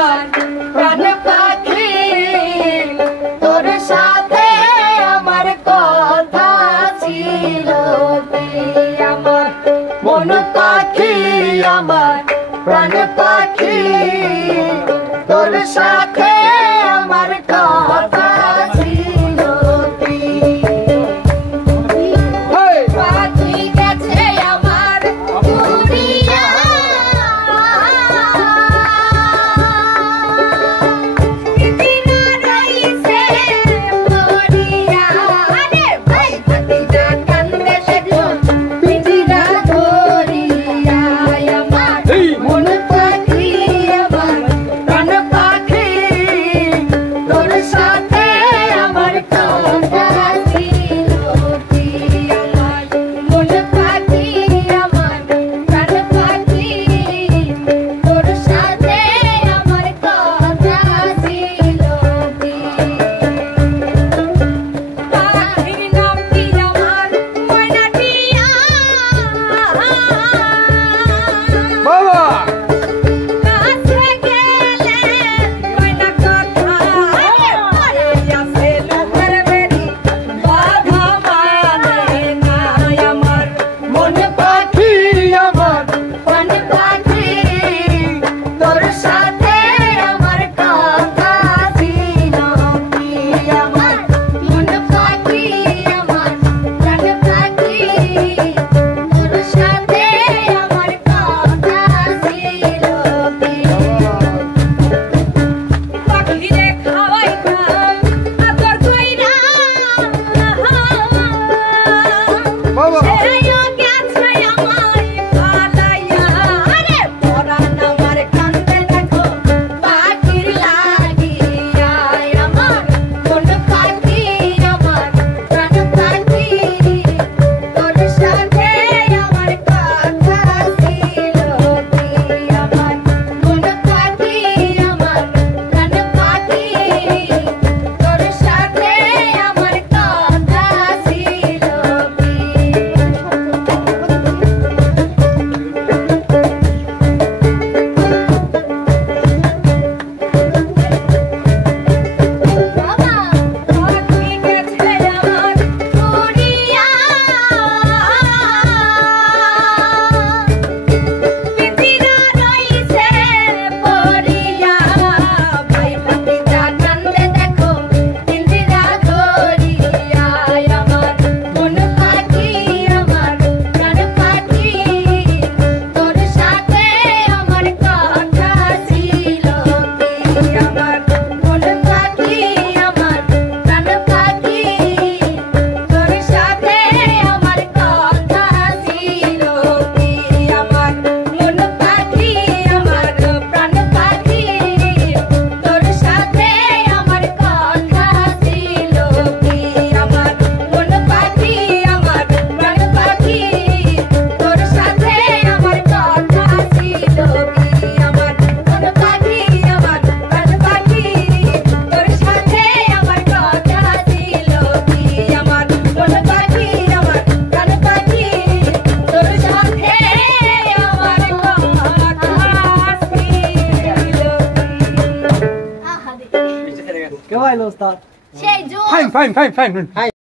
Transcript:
আমার প্রাণ পাখি তোর সাথে আমার কথা ছিল আমার মন পাখি আমার প্রাণ পাখি তোর সাথে আমার কথা ছিল পাখি গেছে আমার দুনিয়া দিদিরা রইছে মরিয়া রে ভাই ভাতিজা কান্দে সেজো দিদিরা ধরিয়া আমার মন পাখি আমার প্রাণ পাখি তোর সাথে আমার কথা ছিল আমার মন পাখি আমার প্রাণ পাখি তোর সাথে আমার কথা ছিল পাখির নাম কি আমার ময়না টিয়া বাবা কাছে গেলে ময়না কথা পরে আসে লোকের বেরি বাধা মানে না আমার মন পাখি আমার প্রাণ পাখি তোর সাথে আমার কথা ছিল আমার মন পাখি আমার প্রাণ পাখি তোর সাথে আমার কথা ছিল পাখি রে খাওয়াই আদর কইরা বাবা সেও গেছে আমায় ভালাইয়া রে পরাণ আমার কান্দে দেখো পাখির লাগিয়া আমার মন পাখি আমার প্রাণ পাখি তোর সাথে আমার কথা ছিল আমার মন পাখি আমার প্রাণ পাখি তোর সাথে আমার কথা ছিল বাবা পাখি গেছে আমার দুনিয়া দিদিরা রইছে পরিয়া ভাই ভাতিজা কান্দে দেখো দিদিরা ধরিয়া আমার মন পাখি আমার প্রাণ পাখি তোর সাথে আমার কথা ছিল আমার মন পাখি আমার প্রাণ পাখি তোর সাথে আমার কথা ছিল আমার মন পাখি আমার প্রাণ পাখি তোর সাথে আমার কথা ছিল আমার মন পাখি আমার প্রাণ পাখি তোর সাথে আমার কথা ছিল আমার মন পাখি আমার প্রাণ পাখি তোর সাথে আমার কথা ছিল আমার মন পাখি আমার প্রাণ পাখি তোর সাথে আমার কথা ছিল কেমন আইলো ওস্তাদ সেই জোর ফাইন ফাইন ফাইন ফাইন